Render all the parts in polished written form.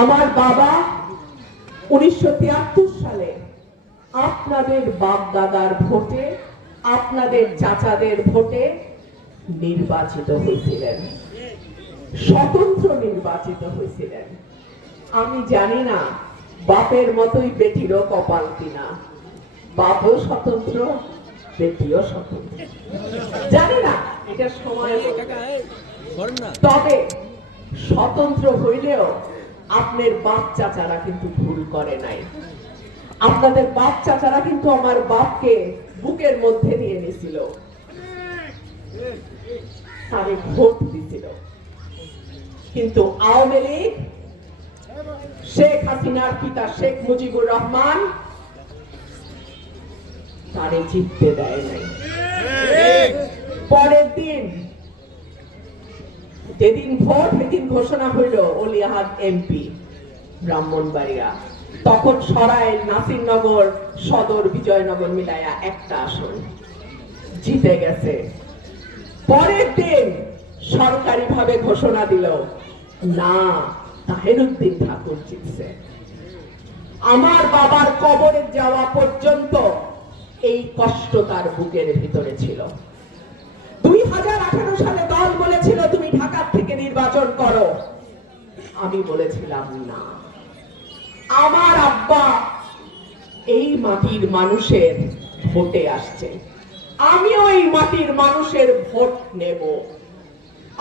আমার বাবা 1973 সালে আপনাদের বাপ দাদার ভোটে, আপনাদের চাচাদের ভোটে নির্বাচিত হয়েছিলেন, স্বতন্ত্র নির্বাচিত হয়েছিলেন। আমি জানি না বাপের মতোই বেটিরও কপাল কিনা, বাপও স্বতন্ত্র, বেটিও স্বতন্ত্র, জানি না, এটা সময়। তবে স্বতন্ত্র হইলেও আপনার বাপ চাচারা কিন্তু ভুল করে নাই। আপনাদের বাপ চাচারা কিন্তু আমার বাপকে বুকের মধ্যে নিয়ে নিয়েছিল, তারে ভোট দিছিল। কিন্তু আওয়ামী লীগ, শেখ হাসিনার পিতা শেখ মুজিবুর রহমান তারে জিততে দেয় নাই। পরের দিন যেদিন ভোট, সেদিন ঘোষণা হইল অলি আহাদ এমপি ব্রাহ্মণবাড়িয়া, তখন সরাইল, নাসিরনগর, সদর, বিজয়নগর মিলাইয়া একটা আসন জিতে গেছে। পরের দিন সরকারি ভাবে ঘোষণা দিল, না, তাহেরউদ্দিন ঠাকুর জিতছে। আমার বাবার কবরে যাওয়া পর্যন্ত এই কষ্ট তার বুকের ভিতরে ছিল। 2018 সালে দল বলেছিল তুমি ঢাকা থেকে নির্বাচন করো, আমি বলেছিলাম না। আমার আব্বা এই মাটির মানুষের ভোটে আসছে, আমিও এই মাটির মানুষের ভোট নেব।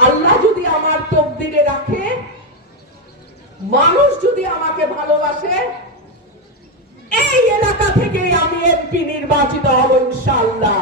আল্লাহ যদি আমার তকদিরে রাখে, মানুষ যদি আমাকে ভালোবাসে, এই এলাকা থেকে আমি এমপি নির্বাচিত হব ইনশাআল্লাহ।